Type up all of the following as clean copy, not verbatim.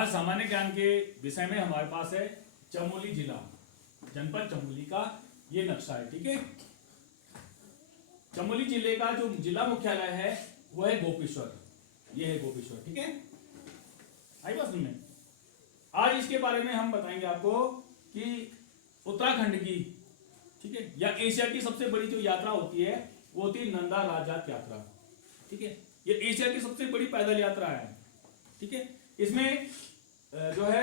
आज सामान्य ज्ञान के विषय में हमारे पास है चमोली जिला, जनपद चमोली का ये नक्शा है। ठीक है, चमोली जिले का जो जिला मुख्यालय है वो है गोपेश्वर, ये है गोपेश्वर। ठीक है, आई बात सुनने। आज इसके बारे में हम बताएंगे आपको कि उत्तराखंड की, ठीक है, या एशिया की सबसे बड़ी जो यात्रा होती है वो होती है नंदा राजजात यात्रा। ठीक है, ये एशिया की सबसे बड़ी पैदल यात्रा है। ठीक है, इसमें जो है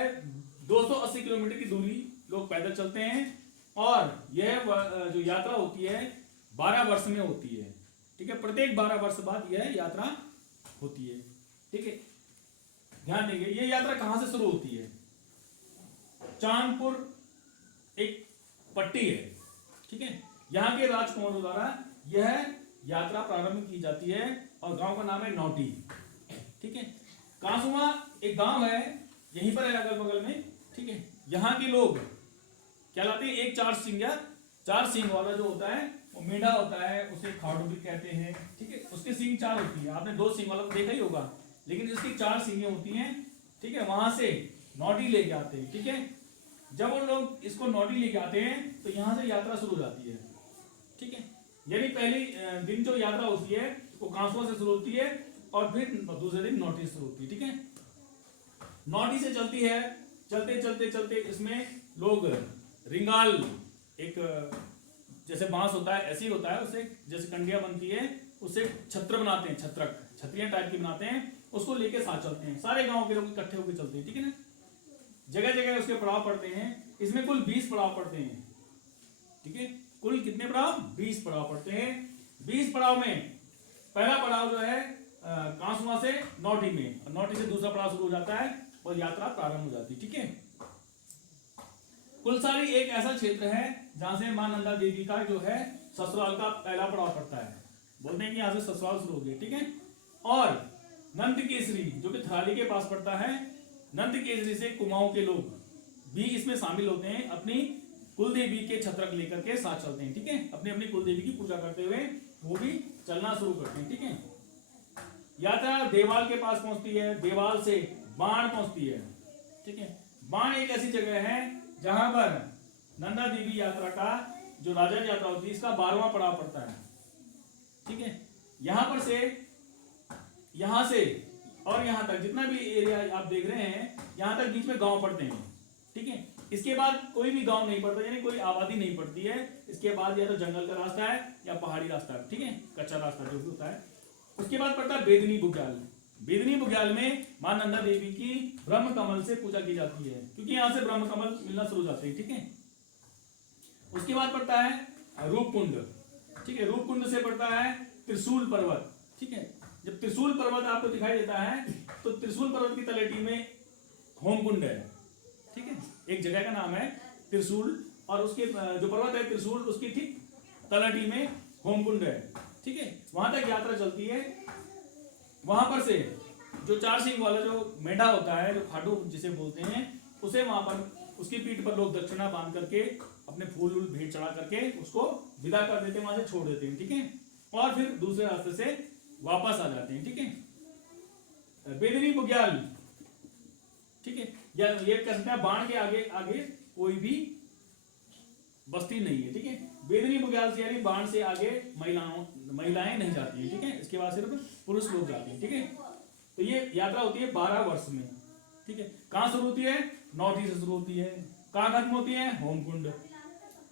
280 किलोमीटर की दूरी लोग पैदल चलते हैं और यह जो यात्रा होती है 12 वर्ष में होती है। ठीक है, प्रत्येक 12 वर्ष बाद यह यात्रा होती है। ठीक है, ध्यान देंगे ये यात्रा कहां से शुरू होती है। चांदपुर एक पट्टी है। ठीक है, यहां के राजकुमारों द्वारा यह यात्रा प्रारंभ की जाती है और गांव का नाम है नौटी। ठीक है, कांसुआ एक गांव है, यहीं पर है अगल बगल में। ठीक है, यहाँ के लोग क्या लाते हैं, एक चार सींग वाला जो होता है वो मेढा होता है, उसे खाड़ू भी कहते हैं। ठीक है, उसके सींग 4 होती है। आपने 2 सींग वाला तो देखा ही होगा, लेकिन इसकी 4 सींगें होती हैं। ठीक है, वहां से नौटी लेके आते हैं। ठीक है, जब वो लोग इसको नौटी लेके आते हैं तो यहाँ से यात्रा शुरू हो जाती है। ठीक है, यानी पहली दिन जो यात्रा होती है वो कांसुआ से शुरू होती है और फिर दूसरे दिन नौटी से शुरू होती है। ठीक है, नौटी से चलती है, चलते चलते चलते इसमें लोग रिंगाल, एक जैसे बांस होता है ऐसे ही होता है, उससे जैसे कंडिया बनती है उससे छत्र बनाते हैं, छतरियां टाइप की बनाते हैं, उसको लेके साथ चलते हैं। सारे गांव के लोग इकट्ठे होकर चलते हैं। ठीक है ना, जगह जगह उसके पड़ाव पड़ते हैं। इसमें कुल 20 पड़ाव पड़ते हैं। ठीक है, कुल कितने पड़ाव, 20 पड़ाव पड़ते हैं। 20 पड़ाव में पहला पड़ाव जो है कांसुआ से नौटी में, और नौटी से दूसरा पड़ाव शुरू हो जाता है और यात्रा प्रारंभ हो जाती है। ठीक है, कुलसारी एक ऐसा क्षेत्र है जहां से मां नंदा देवी का जो है ससुराल का पहला पड़ाव पड़ता है। बोलते हैं कि यहां से ससुराल शुरू हो गया। ठीक है, और नंद केसरी जो कि थराली के पास पड़ता है, नंद केसरी से कुमाऊं के लोग भी इसमें शामिल होते हैं, अपनी कुलदेवी के छत्रक लेकर के साथ चलते हैं। ठीक है, अपनी अपनी कुलदेवी की पूजा करते हुए वो भी चलना शुरू करते हैं। ठीक है, यात्रा देवाल के पास पहुंचती है, देवाल से बाण पहुंचती है। ठीक है, बाण एक ऐसी जगह है जहां पर नंदा देवी यात्रा का जो राजा यात्रा होती है इसका 12वां पड़ाव पड़ता है। ठीक है, यहां पर से, यहां से और यहां तक जितना भी एरिया आप देख रहे हैं, यहां तक बीच में गांव पड़ते हैं। ठीक है, इसके बाद कोई भी गांव नहीं पड़ता, यानी कोई आबादी नहीं पड़ती है। इसके बाद या तो जंगल का रास्ता है या पहाड़ी रास्ता है। ठीक है, कच्चा रास्ता जो भी होता है। उसके बाद पड़ता है बेदनी बुग्याल। बेदनी बुग्याल में मां नंदा देवी की ब्रह्म कमल से पूजा की जाती है, क्योंकि यहां से ब्रह्म कमल मिलना शुरू हो जाते हैं। ठीक है, उसके बाद पड़ता है रूपकुंड। ठीक है, रूपकुंड से पड़ता है त्रिशूल पर्वत। ठीक है, जब त्रिशूल पर्वत आपको दिखाई देता है तो त्रिशूल पर्वत की तलेटी में होमकुंड है। ठीक है, एक जगह का नाम है त्रिशूल, और उसके जो पर्वत है त्रिशूल, उसकी ठीक तलेटी में होमकुंड है। ठीक है, वहां तक यात्रा चलती है। वहां पर से जो 4 सींग वाला जो मेढा होता है, जो खाडू जिसे बोलते हैं, उसे वहां पर उसकी पीठ पर लोग दक्षिणा बांध करके अपने फूल भेंट चढ़ा करके उसको विदा कर देते हैं, वहां से छोड़ देते हैं। ठीक है, और फिर दूसरे रास्ते से वापस आ जाते हैं। ठीक है, बेदनी बुग्याल, ठीक है, या ये कह सकते हैं बाण के आगे आगे कोई भी बस्ती नहीं है। ठीक है, बेदनी बुग्याल से यानी बाण से आगे महिलाएं नहीं जाती है। ठीक है, इसके बाद सिर्फ पुरुष लोग जाते हैं। ठीक है, तो ये यात्रा होती है 12 वर्ष में। ठीक है, कहां शुरू होती है, नौटी से शुरू होती है, कहां खत्म होती है, होमकुंड।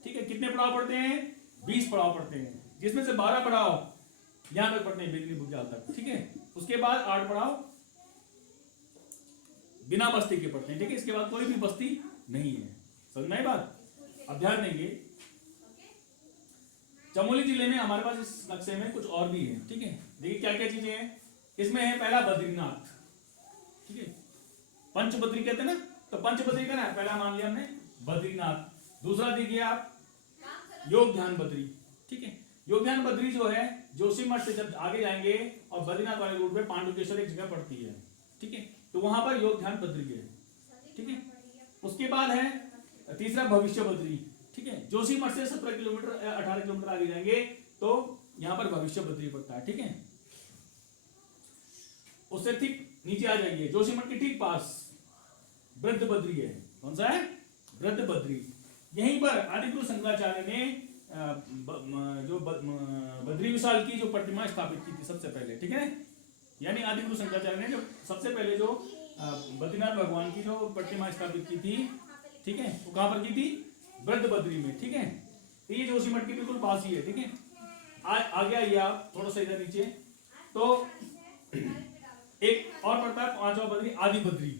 ठीक है, कितने पड़ाव पड़ते हैं, 20 पड़ाव पड़ते हैं, जिसमें से 12 पड़ाव यहां तक पड़ते हैं बेदनी बुग्याल तक। ठीक है, उसके बाद 8 पड़ाव बिना बस्ती के पड़ते हैं। ठीक है, इसके बाद कोई भी बस्ती नहीं है। समझ में आई बात। अब ध्यान देंगे, चमोली जिले में हमारे पास इस नक्शे में कुछ और भी है। ठीक है, देखिए क्या क्या चीजें हैं इसमें। है पहला बद्रीनाथ। ठीक है, पंचबद्री कहते हैं ना, तो पंचबद्री का ना पहला मान लिया हमने बद्रीनाथ। दूसरा देखिए आप योग ध्यान बद्री। ठीक है, योग ध्यान बद्री जो है जोशीमठ से जब आगे जाएंगे और बद्रीनाथ वाले रूट में पांडुकेश्वर एक जगह पड़ती है। ठीक है, तो वहां पर योग ध्यान बद्री है। ठीक है, उसके बाद है तीसरा भविष्य बद्री। ठीक है, जोशीमठ से 17 किलोमीटर 18 किलोमीटर आगे जाएंगे तो यहां पर भविष्य बद्री पड़ता है। ठीक है, उससे ठीक नीचे आ जाइए, जोशीमठ के ठीक पास वृद्ध बद्री है। कौन सा है? वृद्ध बद्री। यहीं पर आदिगुरु शंकराचार्य ने जो बद्री विशाल की जो प्रतिमा स्थापित की थी सबसे पहले, ठीक है। यानी आदिगुरु शंकराचार्य ने जो सबसे पहले जो बद्रीनाथ भगवान की जो प्रतिमा स्थापित की थी, ठीक है, वो कहां पर की थी? वृद्ध बद्री में, ठीक है। तो ये जोशीमठ के बिल्कुल पास ही है, ठीक है। आगे आइए आप थोड़ा सा इधर नीचे, तो एक और पड़ता है पांचवा बद्री, आदि बद्री,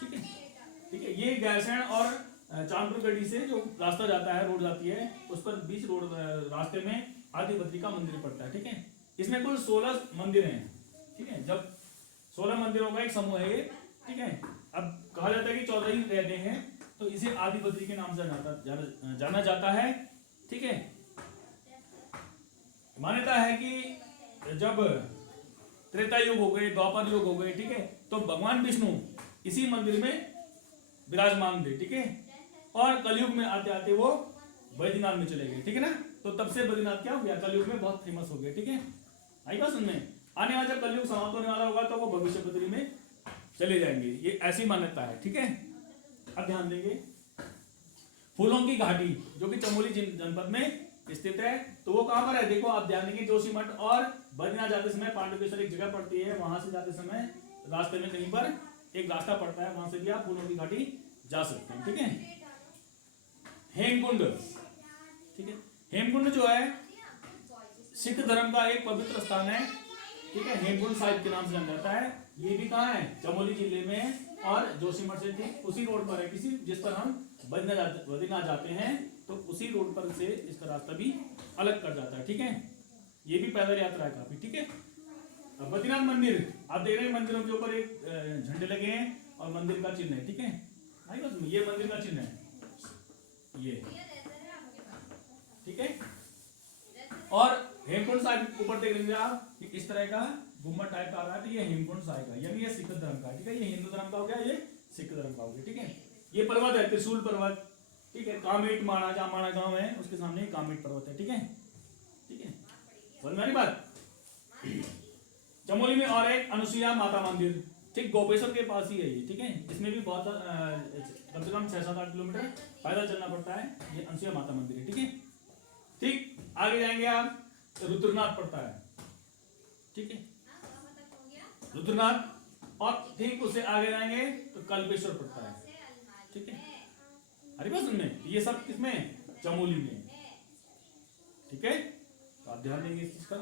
ठीक है, ठीक है। ये गैरसैंण और चांदपुर गढ़ी से जो रास्ता जाता है, रोड जाती है, उस पर बीच रोड रास्ते में आदि बद्री का मंदिर पड़ता है, ठीक है। इसमें कुल 16 मंदिर हैं, ठीक है। जब 16 मंदिरों का एक समूह है ये, ठीक है। अब कहा जाता है कि 14 ही रहते हैं, तो इसे आदि बद्री के नाम से जाना जाता है, ठीक है। मान्यता है कि जब त्रेता युग हो गए, द्वापर युग हो गए, ठीक है, तो भगवान विष्णु इसी मंदिर में विराजमान थे, ठीक है। और कलयुग में आते आते वो बद्रीनाथ में चले गए, ठीक है ना। तो तब से बद्रीनाथ क्या हो गया? कलयुग में बहुत फेमस हो गए, ठीक है। आई बात समझ में? आने वाला जब कलयुग समाप्त होने वाला होगा तो वो भविष्य बद्री में चले जाएंगे, ये ऐसी मान्यता है, ठीक है। अब ध्यान देंगे, फूलों की घाटी जो कि चमोली जनपद में स्थित है, तो वो कहां पर है? देखो आप ध्यान देंगे, जोशीमठ और बद्रीनाथ जाते समय पांडुकेश्वर एक जगह पड़ती है, वहां से जाते समय रास्ते में कहीं पर एक रास्ता पड़ता है, वहां से भी आप फूलों की घाटी जा सकते हैं, ठीक है। हेमकुंड, ठीक है। हेमकुंड जो है सिख धर्म का एक पवित्र स्थान है, ठीक है। हेमकुंड साहिब के नाम से जाना जाता है। ये भी कहाँ है? चमोली जिले में, और जोशीमठ से ठीक उसी रोड पर है, किसी जिस पर हम बद्रीनाथ जाते हैं, तो उसी रोड पर से इसका रास्ता भी अलग कर जाता है, ठीक है। ये भी पैदल यात्रा है काफी, ठीक है। अब बद्रीनाथ मंदिर आप देख रहे हैं, मंदिरों के ऊपर एक झंडे लगे हैं और मंदिर का चिन्ह है, ठीक है। ये मंदिर का चिन्ह है, ये, ठीक है। और हेमकुंड साहिब ऊपर देख लेंगे आप, इस तरह का गुम्बद टाइप का आ रहा है, तो ये हेमकुंड साहिब का, यानी ये सिख धर्म का, ठीक है। ये हिंदू धर्म का हो गया, ये सिख धर्म का हो गया, ठीक है। ये पर्वत है त्रिशूल पर्वत, ठीक है। कामेट माणा, जहाँ माणा गांव है उसके सामने कामेट पर्वत है, ठीक है, ठीक है। समझ में आ रही बात? चमोली में और एक अनुसुईया माता मंदिर, ठीक गोपेश्वर के पास ही है ये, ठीक है। इसमें भी बहुत कम से कम 6-7-8 किलोमीटर पैदल चलना पड़ता है। ये अनुसुईया माता मंदिर है, ठीक है। ठीक, आगे जाएंगे आप, तो रुद्रनाथ पड़ता है, ठीक है, रुद्रनाथ। और ठीक उससे आगे जाएंगे तो कल्पेश्वर पड़ता है, ठीक है। अरे बस में ये सब किसमें? चमोली में, ठीक है। तो आप ध्यान देंगे इस चीज का।